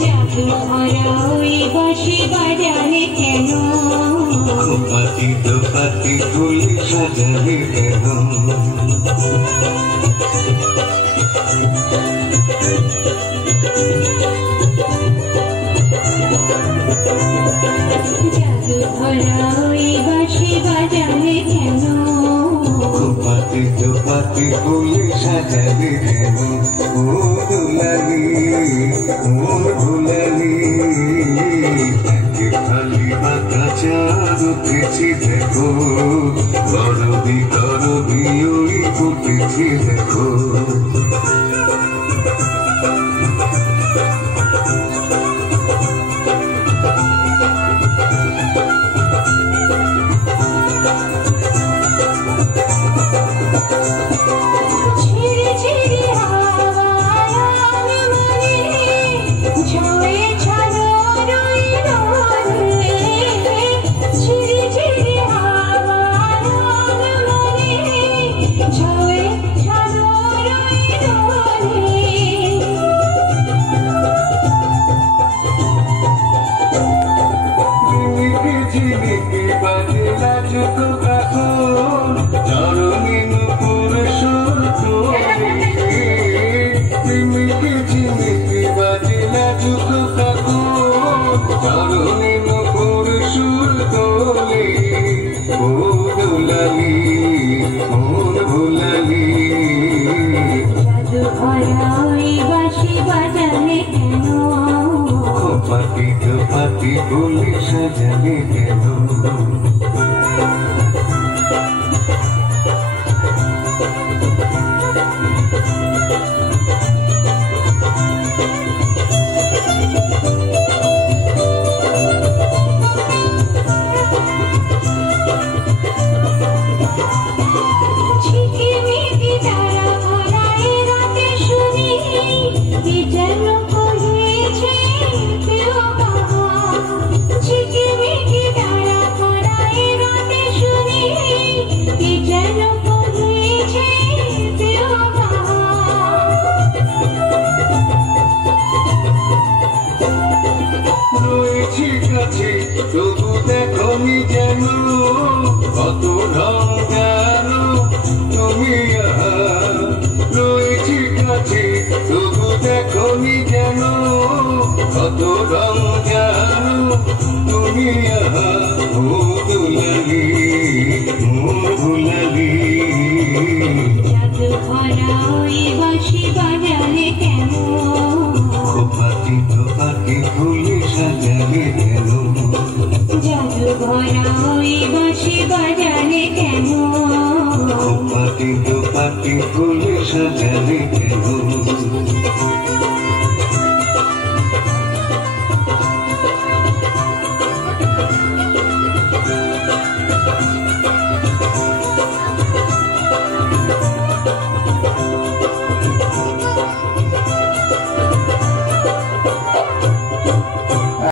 জাদু ভরা ওই বাঁশি বাজালে কেন? পাতি তো পাতি ফুল সাজালে কেন? জাদু ভরা ওই বাঁশি বাজালে কেন? পাতি তো পাতি ফুল সাজালে কেন? ও দুলালি ও দুলালি খালি বাঁকা চাঁদ উঠেছি দেখো, করবি করবি ওই ফুটেছি দেখো। ঝিলিকি বাজে লাজুক কাকুন, চরণে নুপুর সুর তোলে। ঝিলিকি ঝিলিকি বাজে লাজুক কাকুন, চরণে নুপুর সুর তোলে। ও দুলালি ও দুলালি জাদু ভরা ওই বাঁশি বাজালে কেন? পাতি তো পাতি ফুল সাজালে কেন? ঝিকিমিকি তারা ভরা এ রাতে শুনি, কি যেন কহিয়েছে কেউ কাহা। ঝিকিমিকি তারা ভরা এ রাতে শুনি, কি যেন কহিয়েছে কেউ কাহা। রয়েছি কাছে তবু দেখনি যেন, কত ঢং যেন তুমি আহা। রয়েছি কাছে তবু দেখনি যেন, কত ঢং যেন তুমি আহা। ও